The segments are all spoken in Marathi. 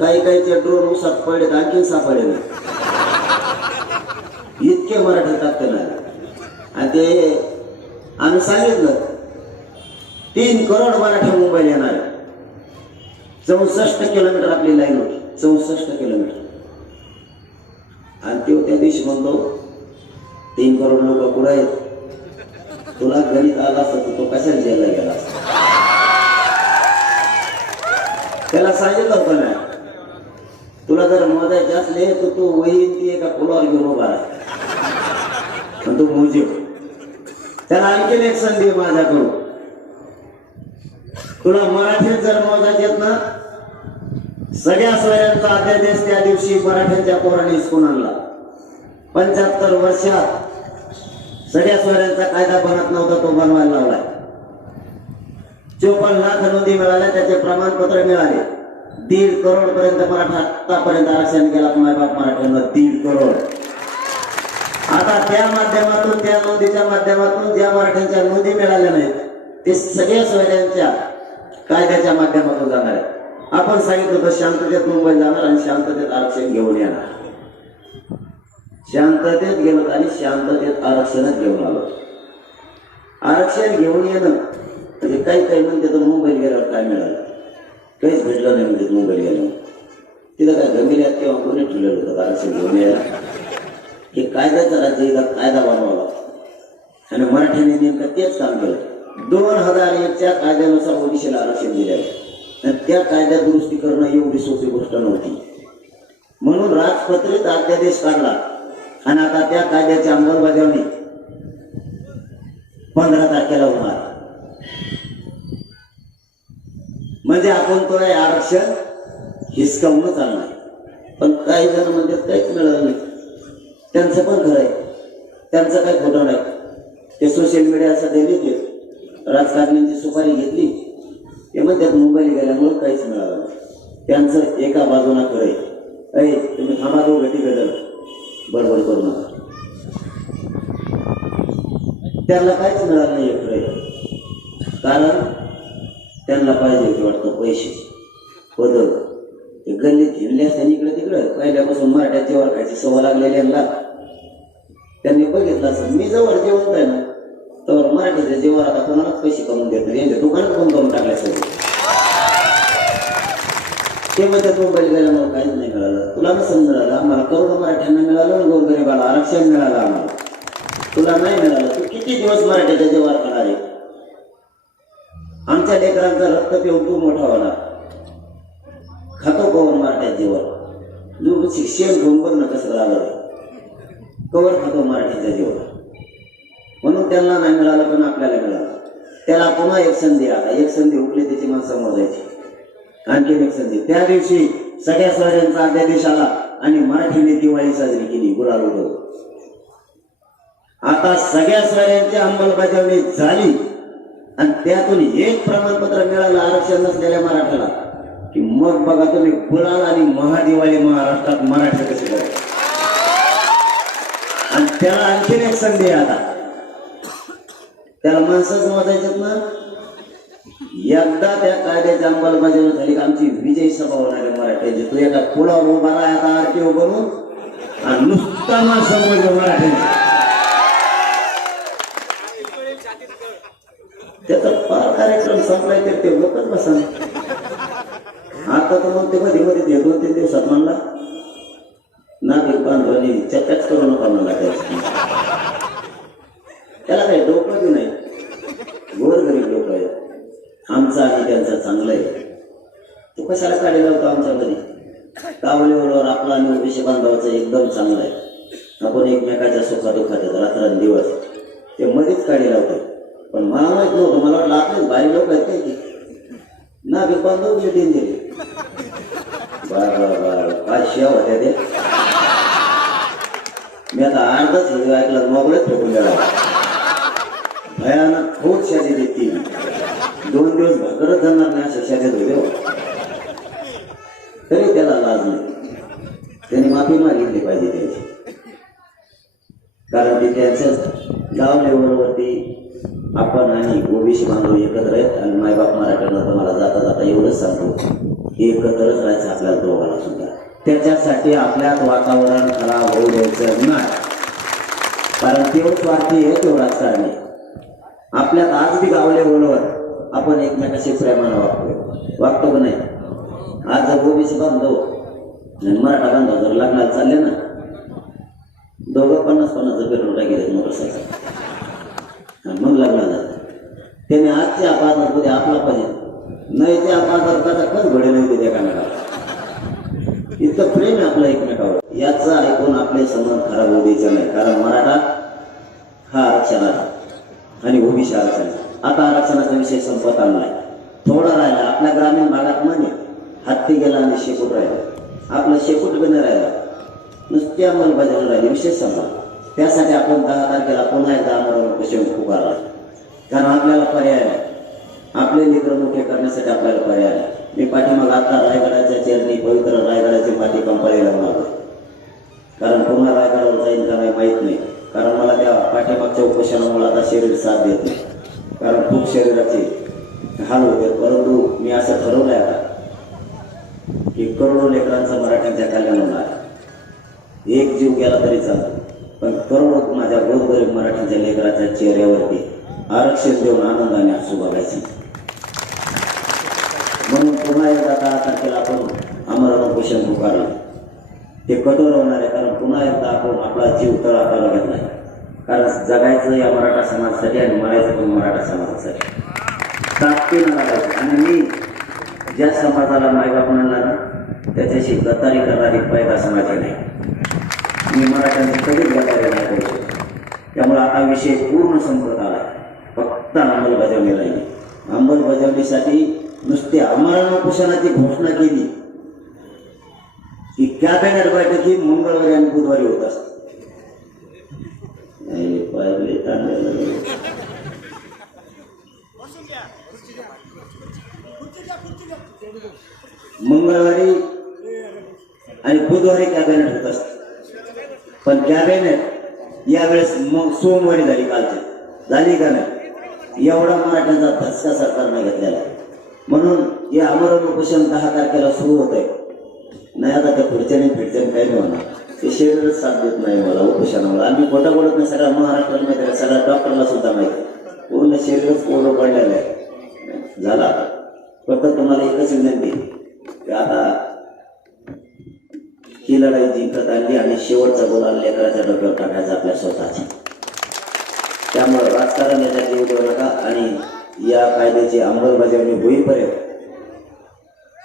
काही काहीचे ड्रोन उसात पडलेत, आणखीन सापडले नाही. इतके मराठी टाकते ना. आणि ते आम्ही सांगितलं 3 करोड मराठी मुंबईला येणार. 64 किलोमीटर आपली लाईन होती, 64 किलोमीटर. आणि ते त्या दिवशी म्हणतो 3 करोड लोक पुढे आहेत. तुला गणित आला असतं तो कशाला जेलला गेला असता. त्याला सांगितलं होतं ना, तुला जर मोजायचे असले तर तू वही ती एका पुलावर घेऊन उभा राहा आणि तू मोजे. त्याला आणखीन एक संधी माझ्याकडून, तुला मराठीत जर मोजायचे ना, सगळ्या सोयऱ्यांचा अध्यादेश त्या दिवशी मराठ्यांच्या पोरांनी हिसकून आणला. 75 वर्षात सगळ्या सोयऱ्यांचा कायदा बनत नव्हता, तो बनवायला लावलाय. 54 लाख नोंदी मिळाल्या, त्याचे प्रमाणपत्र मिळाले. 1.5 करोड पर्यंत मराठा आतापर्यंत आरक्षण केला मायबाप मराठ्यांना, 1.5 करोड. आता त्या माध्यमातून, त्या नोंदीच्या माध्यमातून ज्या मराठ्यांच्या नोंदी मिळाल्या नाहीत ते सगळ्या सोयऱ्यांच्या कायद्याच्या माध्यमातून जाणार आहे. आपण सांगितलं होतं शांततेत मुंबई जाणार आणि शांततेत आरक्षण घेऊन येणार. शांततेत गेलो आणि शांततेत आरक्षणच घेऊन आलो. आरक्षण घेऊन येणं म्हणजे काही म्हणते तर मुंबईत गेल्यावर काय मिळालं, काहीच भेटलं नाही. म्हणजे मुंबईत गेल्यावर तिथं काय गंभीर्यात किंवा कोणी ठेवलेलं होतं आरक्षण घेऊन यायला. हे कायद्याचं राज्य, इथं कायदा बनवावा आणि मराठ्यांनी नेमकं तेच काम केलं. 2001च्या कायद्यानुसार ओबीसीला आरक्षण दिलेलं आणि त्या कायद्यात दुरुस्ती करणं एवढी सोपी गोष्ट नव्हती. म्हणून राजपत्रित अध्यादेश काढला आणि आता त्या कायद्याची अंमलबजावणी 15 तारखेला होणार. म्हणजे आपण तो आरक्षण हिसकावून चालणार. पण काही जण म्हणजे काहीच मिळालं नाही. त्यांचं पण खरं आहे, त्यांचं काही खोटं नाही. ते सोशल मीडिया सध्या लिहिते, राजकारण्यांची सुपारी घेतली ते म्हणतात मुंबईला गेल्यामुळे काहीच मिळालं नाही. त्यांचं एका बाजूला खरं आहे. तुम्ही थांबा, दो घटी घडलं बरोबर करू नका. त्यांना काहीच मिळालं नाही खरं आहे. कारण त्यांना पाहिजे की वाटतं पैसे, पद. ते गल्लीत हिंडले असते इकडे तिकडे, पहिल्यापासून मराठ्यात जेवण खायची सवय लागलेली यांना. त्यांनी बघितलं असं मी जवळ जेवण आहे ना, तर मराठीच्या जेवण आता कोणालाच पैसे कमवून देत नाही. यांच्या दुकानात पण करून टाकल्या सगळं. ते म्हणतात मुंबईला गेल्यामुळे काहीच नाही मिळालं. तुला नसेल मिळालं, आम्हाला करोड मराठ्यांना मिळालं, गोरगरीबाला आरक्षण मिळालं आम्हाला. तुला नाही मिळालं, तू किती दिवस मराठ्याच्या जेवण खाणार आहे? आमच्या लेकरांचा रक्त पिऊन तू मोठा होणार. खातो कवर मराठ्यात जेवण, जो शिक्षण घेऊन बघ ना कसं लागलं, कवर खातो मराठीचं जेवण. म्हणून त्यांना नाही मिळालं पण आपल्याला मिळालं. त्याला पुन्हा एक संधी, आता एक संधी उठली त्याची माणसं मोजायची. आणखीन एक संधी. त्या दिवशी सगळ्या सोयऱ्यांचा अध्यादेश आला आणि मराठीने दिवाळी साजरी केली, गुलाल उडवलं. आता सगळ्या सोयऱ्यांची अंमलबजावणी झाली आणि त्यातून एक प्रमाणपत्र मिळालं आरक्षण नसलेल्या मराठ्याला, की मग बघा तुम्ही गुलाल आणि महादिवाळी महाराष्ट्रात मराठी कसे करा. आणि त्याला आणखीन एक संधी आहे. आता त्याला माणसंच मोजायच्यात ना. एकदा त्या कायद्याची अंमलबजावणी झाली की आमची विजय सभा होणार आहे मराठ्यांची. तू एका पुलावर उभा राहा आता आरटीओ बनून आणि नुसता माणसं मोजलं मराठ्यांची. त्याचा फार कार्यक्रम संपलाय तर ते लोकच बसा. आता तर मग ते मध्ये 2-3 दिवसात म्हणला नागरिक बांधवांनी चर्चाच करू नका म्हणला. त्याला काही डोकं बी नाही, गोरगरीब लोक आहे. आमचा आणि त्यांचा चांगलं आहे. तो कशाला काढलेला होता आमच्यामध्ये? कावलीवर आपला आणि ओबीसी बांधवाचा एकदम चांगला आहे. आपण एकमेकाच्या सुखादुखात रात्रंदिवस ते मध्येच काढलेला होतं. पण मला माहित नव्हतं, मला वाटलं आपलेच भारी लोक आहेत काय की नागरिक बांधव मिटिंग दिली. काय शिया होत्या ते. मी आता अर्धाच व्हिडिओ ऐकला, मोबाईलच फेकून द्यावा. भयानक खूप शादी देते. 2 दिवस भाकरच जाणार नाही अशा शादेत व्हिडिओ. तरी त्याला लाज नाही. त्याने माफी मागितली पाहिजे त्याची. कारण ते त्यांच्याच गाव लेवलवरती आपण आणि ओबीसी बांधव एकत्र आहेत. आणि मायबाप मराठ्यांना तुम्हाला जाता जाता एवढंच सांगतो, एकत्रच राहायचं आपल्याला दोघांना सुद्धा. त्याच्यासाठी आपल्यात वातावरण खराब होऊ द्यायचं नाही. कारण तेवढं स्वार्थी आहे तेवढं राजकारणी. आपल्यात आज बी गावले बोलवर आपण एकमेकाशी प्रेमानं वागतो का नाही. आज जर ओबीसी बांधव आणि मराठा बांधव जर लग्नाला चालले ना, दोघं 50-50 पेट्रोल टाकेल मोटरसायकल आणि मग लग्नाला जातात. त्याने आजच्या अपघातात उद्या आपला पाहिजे नाही, त्या अपघातात कच घडे नाही ते एकामेकाला. इतकं प्रेम आहे आपलं एकमेकावर. याचं ऐकून आपले संबंध खराब होऊ द्यायचे नाही. कारण मराठा हा आरक्षणाचा आणि ओबीसी आरक्षणाचा. आता आरक्षणाचा विषय संपत आणलाय, थोडा राहिला. आपल्या ग्रामीण भागात म्हणे हत्ती गेला आणि शेपूट राहिला. आपलं शेपूट बी नाही राहिला, नुसती अंमलबजावणी राहिली, विषय संपला. त्यासाठी आपण 10 तारखेला पुन्हा एकदा आमरण उपोषण पुकारला. कारण आपल्याला पर्याय नाही. आपले लेकरं मोठे करण्यासाठी आपल्याला पर्याय नाही. मी पाठीमाग आता रायगडाच्या चरणी पवित्र रायगडाची माती कंपाळीला मारतो. कारण पुन्हा रायगडावर जाईल का नाही माहीत नाही. कारण मला त्या पाठीमागच्या उपोषणामुळे आता शरीर साथ देत नाही. कारण खूप शरीराचे हाल होते. परंतु मी असं ठरवलंय आता की करोडो लेकरांचं मराठ्यांच्या कल्याण होणार. एक जीव गेला तरी चालतो, पण करोडो माझ्या गोरगरीब मराठ्यांच्या लेकराच्या चेहऱ्यावरती आरक्षण देऊन आनंदाने हसू बघायचं. म्हणून पुन्हा एकदा 10 तारखेला आपण आमरण उपोषण पुकारलं. ते कठोर होणार आहे. कारण पुन्हा एकदा आपण आपला जीव तळाला घेतलाय. कारण जगायचं या मराठा समाजासाठी आणि मरायचं पण मराठा समाजासाठी. ताकदीनं लढायचं. आणि मी ज्या समाजाला मायबाप म्हणला त्याच्याशी गद्दारी करणारी पैदा समाजाची नाही. मी मराठ्यांची कधीच गद्दारी नाही करू शकतो. त्यामुळे आता विषय पूर्ण संपत आला. फक्त अंमलबजावणी राहिली. अंमलबजावणीसाठी नुसते आमरण उपोषणाची घोषणा केली की कॅबिनेट बैठकी मंगळवारी आणि बुधवारी होत असते. मंगळवारी आणि बुधवारी कॅबिनेट होत असते. पण कॅबिनेट यावेळेस मग सोमवारी झाली. कालची झाली का नाही. एवढा मराठ्यांचा धसका सरकारने घेतलेला. म्हणून हे आमरण उपोषण 10 तारखेला सुरू होत आहे. नाही आता त्या पुढच्याने फिरच्याने काही नाही होणार. ते शरीरच साथ देत नाही मला उपोषणामुळे. आम्ही खोटा बोलत नाही. सगळ्या महाराष्ट्राला माहिती आहे, सगळ्या डॉक्टरला सुद्धा माहिती आहे. पूर्ण शरीरच कोरडं पडलेलं आहे. झाला आता फक्त तुम्हाला एकच विनंती की आता ही लढाई जिंकत आणली आणि शेवटचा गोल लेकराच्या डोक्यावर टाकायचा आपल्या स्वतःचा. त्यामुळे राजकारण याच्यात येऊ देऊ नका. आणि या कायद्याची अंमलबजावणी होईपर्यंत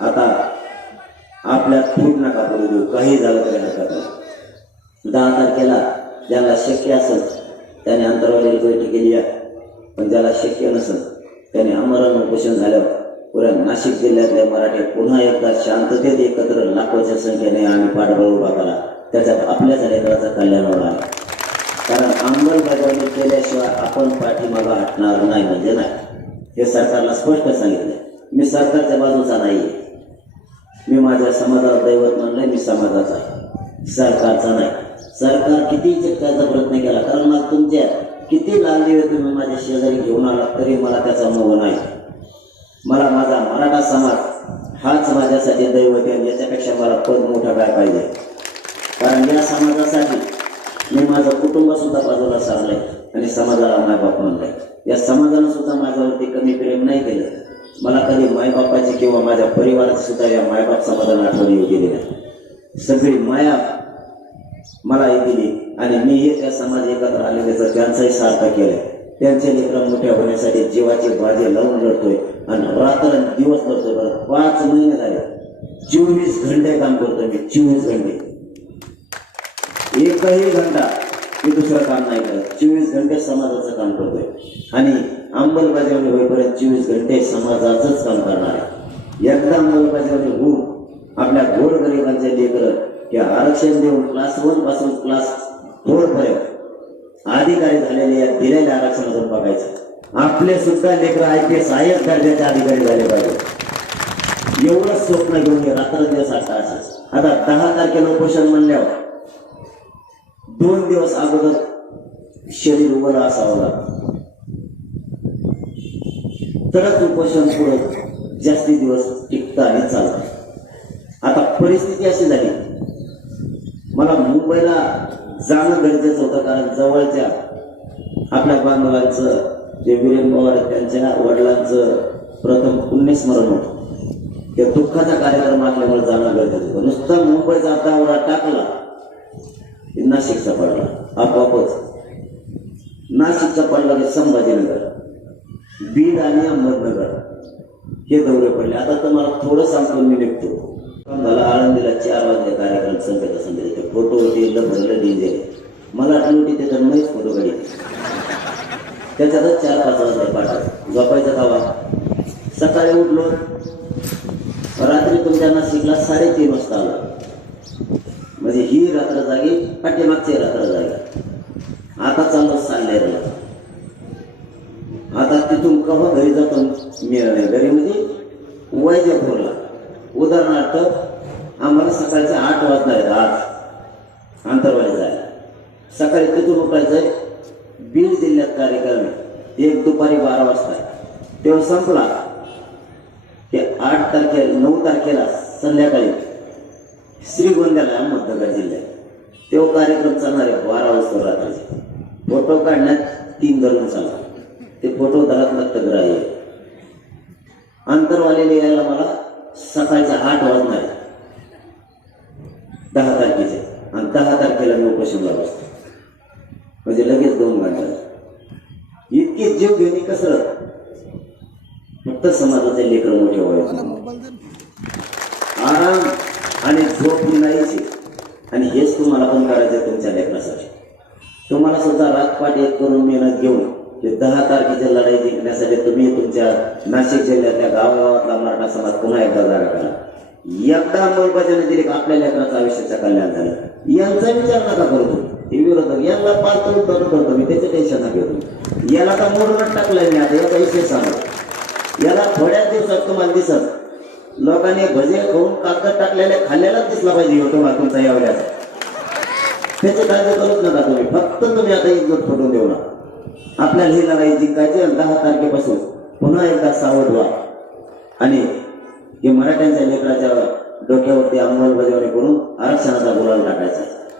आता आपल्यात फूट नका पडू देऊ. काही झालं तरी हरकत नाही. 10 तारखेला ज्याला शक्य असेल त्याने अंतरवाली बैठक केली आहे. पण ज्याला शक्य नसेल त्याने आमरण उपोषण झाल्यावर पुऱ्या नाशिक जिल्ह्यातल्या मराठी पुन्हा एकदा शांततेत एकत्र लाखोच्या संख्येने आम्ही पाठबळ उभा करा. त्याच्यात आपल्याच लेकराचं कल्याण होणार. कारण अंमलबजावणी केल्याशिवाय आपण पाठीमागं हटणार नाही म्हणजे नाही. हे सरकारला स्पष्ट सांगितलं. मी सरकारच्या बाजूचा नाही. मी माझ्या समाजाला दैवत म्हणलंय. मी समाजाचा आहे, सरकारचा नाही. सरकार किती चिटकायचा प्रयत्न केला, कारण मला तुमच्या किती लागली वेळ तुम्ही माझ्या शेजारी घेऊन आला तरी मला त्याचा मोह नाही. मला माझा मराठा समाज हाच माझ्यासाठी दैवत आहे. याच्यापेक्षा मला पद मोठं काय पाहिजे. कारण या समाजासाठी मी माझं कुटुंब सुद्धा बाजूला सारलंय आणि समाजाला मायबाप म्हणलंय. या समाजानं सुद्धा माझ्यावरती कमी प्रेम नाही केलं. मला कधी मायबापाची किंवा माझ्या परिवाराची सुद्धा या मायबाप समाजाला आठवण येऊ दिली नाही. सगळी माया मला दिली आणि मी हे त्या समाज एकत्र आले त्याचं त्यांचाही सार्थ केलंय. त्यांचे लेकरं मोठ्या होण्यासाठी जीवाची बाजी लावून लढतोय आणि रात्र दिवस करतोय. बरं 5 महिने झाले 24 घंटे काम करतोय मी. 24 घंटे, एकही घंटा मी दुसरं काम नाही करत. 24 घंटे समाजाचं काम करतोय आणि अंमलबजावणी होईपर्यंत 24 घंटे समाजाचंच काम करणार आहे. एकदा अंमलबजावणी होऊन आपल्या गोरगरिबांचे लेकरं हे आरक्षण देऊन क्लास 1 पासून क्लास 4 पर्यंत अधिकारी झालेले या दिलेल्या आरक्षणातून बघायचं. आपले सुद्धा लेकर IPS IAS दर्जाचे अधिकारी झाले पाहिजे. एवढं स्वप्न घेऊन रात्र दिवस आता 10 तारखेला उपोषण म्हणल्यावर 2 दिवस अगोदर शरीर उभं असावं लागतं. तरच उपोषण पुढे जास्ती दिवस टिकतं आणि चालतं. परिस्थिती अशी झाली, मला मुंबईला जाणं गरजेचं होतं, कारण जवळच्या आपल्या बांधवांचं जे वीरेन पवार त्यांच्या वडिलांचं प्रथम पुण्यस्मरण होतं. त्या दुःखाचा कार्यक्रम असल्यामुळे जाणं गरजेचं होतं. नुसता मुंबईचा दौरा टाकला की नाशिकचा पडला, आपोआपच नाशिकचा पडला की संभाजीनगर, बीड आणि अहमदनगर हे दौरे पडले. आता तर मला थोडं सांगतो मी निघतो. मला आळंदीला 4 वाजले कार्यक्रम संध्याकाळी ते फोटो होते भरलं डीजे. मला आठवण होती त्याच्यात मीच फोटो काढले. त्याच्यातच 4-5 वाजले पाठात झोपायचा तवा. सकाळी उठलो, रात्री तुमच्या नाशिकला 3:30 वाजता आला. म्हणजे ही रात्र जागी, पाठीमागची रात्र जागी. आता चाललो सांगलीला. आता तिथून केव्हा घरी जातो मिळाले. घरी म्हणजे वैजपूरला. उदाहरणार्थ आम्हाला सकाळचे 8 वाजता आहेत. आज अंतरवाली जायला सकाळी तिथून उठायचंय. बीड जिल्ह्यात कार्यक्रम आहे, एक दुपारी 12 वाजता आहे. तेव्हा संपला की 8 तारखेला 9 तारखेला संध्याकाळी श्रीगोंद्याला अहमदनगर जिल्ह्यात तेव्हा कार्यक्रम चालणार आहे 12 वाजता रात्रीचे. फोटो काढण्यात 3 धरून चालला. ते फोटो धरात्मक ग्राह्य आहे. अंतरवालीला यायला मला सकाळच्या 8 वाजणार आहे 10 तारखेचे, आणि 10 तारखेला मी उपोषणला बसतो. म्हणजे लगेच 2 घंटे. इतके जीव घेणे कसरत. फक्त समाजाचे लेकर मोठे व्हायचे, आराम आणि झोप नाहीची. आणि हेच तुम्हाला पण करायचं तुमच्या लेकरासाठी. तुम्हाला सुद्धा रातपाट एक करून मेहनत घेऊन 10 तारखेच्या लढाई जिंकण्यासाठी तुम्ही तुमच्या नाशिक जिल्ह्यातल्या गावागावातला मराठा समाज पुन्हा एकदा जागा करा. एकदा अंमलबजावणी दिली का आपल्या लेकराचं आयुष्याचं कल्याण झालं. यांचा विचार नका करू. हे विरोधक यांना पाहतो करतो मी, त्याचं टेन्शन नका घेतो. याला आता मोडवत टाकलाय मी. आता याचा विषय सांगा. याला थोड्याच दिवसात तुम्हाला दिसत लोकांनी भजे खाऊन कागद टाकलेल्या खाल्ल्यालाच दिसला पाहिजे तुम्हाला तुमचा यावल्याचा. त्याची काळजी करूच नका तुम्ही. फक्त तुम्ही आता एकजूट फुटून देऊ नका. आपल्याला ही लढाई जिंकायची. 10 तारखेपासून पुन्हा एकदा सावध व्हा आणि हे मराठ्यांच्या लेकराच्या डोक्यावरती अंमलबजावणी करून आरक्षणाचा गुलाल टाकायचा.